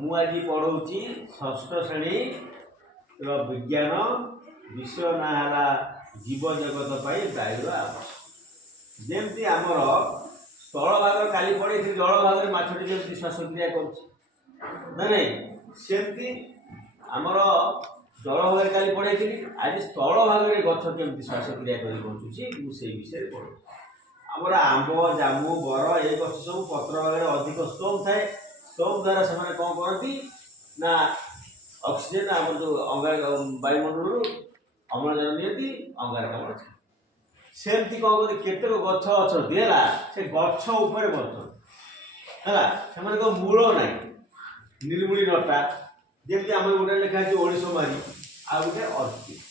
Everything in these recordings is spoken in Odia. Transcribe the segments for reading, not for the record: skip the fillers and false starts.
ମୁଁ ଆଜି ପଢ଼ଉଛି ଷଷ୍ଠ ଶ୍ରେଣୀର ବିଜ୍ଞାନ ବିଷୟ ନାଁ ହେଲା ଜୀବ ଜଗତ ପାଇଁ ବାୟୁର ଆବଶ୍ୟକ। ଯେମିତି ଆମର ସ୍ଥଳ ଭାଗ କାଲି ପଢ଼େଇଥିଲି, ଜଳ ଭାଗରେ ମାଛଟି ଯେମିତି ଶ୍ୱାସକ୍ରିୟା କରୁଛି ନା ନାଇଁ, ସେମିତି ଆମର ଜଳ ଭାଗରେ କାଲି ପଢ଼େଇଥିଲି, ଆଜି ସ୍ଥଳ ଭାଗରେ ଗଛ କେମିତି ଶ୍ୱାସକ୍ରିୟା କରି ବଞ୍ଚୁଛି ମୁଁ ସେଇ ବିଷୟରେ ପଢ଼ୁଛି। ଆମର ଆମ୍ବ, ଜାମୁ, ବର ଏ ଗଛ ସବୁ ପତ୍ର ଭାଗରେ ଅଧିକ ଷ୍ଟୋମ୍ ଥାଏ। ଷ୍ଟୋମ୍ ଦ୍ୱାରା ସେମାନେ କ'ଣ କରନ୍ତି ନା ଅକ୍ସିଜେନ୍ ଆମର ଯେଉଁ ବାୟୁମଣ୍ଡଳରୁ ଅମ୍ଳଜାନ ନିଅନ୍ତି, ଅଙ୍ଗାରକାମ୍ଳ ଛାଡ଼ନ୍ତି। ସେମିତି କ'ଣ କରନ୍ତି କେତେକ ଗଛ ଅଛନ୍ତି ହେଲା, ସେ ଗଛ ଉପରେ ବଞ୍ଚନ୍ତି ହେଲା, ସେମାନଙ୍କ ମୂଳ ନାହିଁ, ନିର୍ମୂଳି ନଟା। ଯେମିତି ଆମର ଗୋଟେ ଲେଖା ଅଛି ଓଳିଶମାରୀ, ଆଉ ଗୋଟେ ଅର୍କିଡ୍,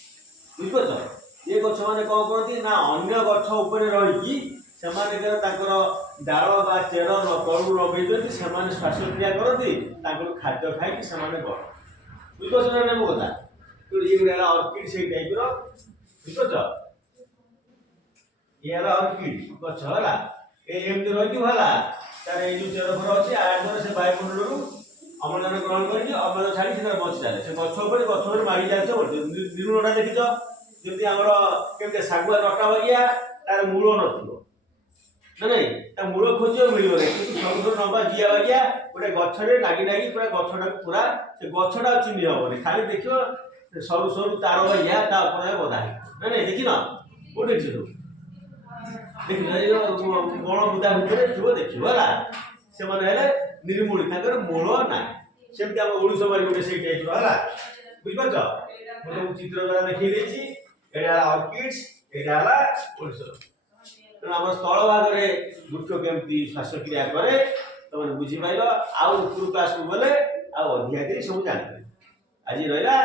ବୁଝିପାରୁଛ? ଏ ଗଛ ମାନେ କ'ଣ କରନ୍ତି ନା ଅନ୍ୟ ଗଛ ଉପରେ ରହିକି ସେମାନେ ତାଙ୍କର ଡାଳ ବା ଚେର ତଳକୁ ଲଗେଇ ଦିଅନ୍ତି, ସେମାନେ ଶ୍ୱାସକ୍ରିୟା କରନ୍ତି, ତାଙ୍କର ଖାଦ୍ୟ ଖାଇକି ସେମାନେ ବଢ଼ନ୍ତି। ବୁଝିପାରୁଛ ନା ମୋ କଥା? ଇଏ ଗୋଟେ ହେଲା ଅର୍କିଡ୍, ସେଇ ଟାଇପ୍ର, ବୁଝିପାରୁଛ? ଇଏ ହେଲା ଅର୍କିଡ୍ ଗଛ ହେଲା, ଏମିତି ରହିଥିବ ହେଲା, ତାର ଏଇ ଯେଉଁ ଚେର ଫେର ଅଛି, ଆ ଦ୍ୱାରା ସେ ବାୟୁମଣ୍ଡଳରୁ ଅମ୍ଳଜାନ ଗ୍ରହଣ କରିକି ଅମ୍ଳଜାନ ଛାଡ଼ି ସେ ବଞ୍ଚି ଚାଲେ। ସେ ଗଛ ଉପରେ ମାଡ଼ି ଯାଉଥିବ। ନିର୍ମୂଳଟା ଦେଖିଛ ଯେମିତି ଆମର କେମିତି ଶାଗୁଆ ନଟା ବାଗିଆ, ତାର ମୂଳ ନଥିବ ନା ନାଇଁ, ତା ମୂଳ ଖୋଜିବ ମିଳିବ ନାହିଁ, କିନ୍ତୁ ସବୁଠୁ ଲମ୍ବା ଜିଆ ବାଗିଆ ଗୋଟେ ଗଛରେ ଲାଗି ପୁରା ଗଛଟାକୁ ପୁରା ସେ ଗଛଟା ଚିହ୍ନି ହବନି, ଖାଲି ଦେଖିବ ସରୁ ସରୁ ତାର ବାଗିଆ ତା ଉପରେ ବଧା ହେଇଥିବ ନା ନାଇଁ, ଦେଖିନ? କୋଉଠି ଦେଖିଛ ସବୁ? ଦେଖିଲ ଏଇ ବଣ ବୁଦା ଭିତରେ ଥିବ, ଦେଖିବ ହେଲା, ସେମାନେ ହେଲେ ନିର୍ମୂଳି, ତାଙ୍କର ମୂଳ ନାହିଁ। ସେମିତି ଆମ ଓଳିଶମାରୀ ଗୋଟେ ସେଇ ଟାଇପ୍ର ହେଲା, ବୁଝିପାରୁଛ? ମୁଁ ତମକୁ ଚିତ୍ର ଦ୍ୱାରା ଦେଖେଇ ଦେଇଛି। ଏଇଟା ହେଲା ଅର୍କିଡ୍ସ, ଏଇଟା ହେଲା ଓଳିଶମାରୀ। ତେଣୁ ଆମର ସ୍ଥଳ ଭାଗରେ ବୃକ୍ଷ କେମିତି ଶ୍ୱାସକ୍ରିୟା କରେ ତମେ ବୁଝିପାରିଲ। ଆଉ ଉପର କ୍ଲାସକୁ ଗଲେ ଆଉ ଅଧିକା କରି ସବୁ ଜାଣିପାରିବ। ଆଜି ରହିଲା।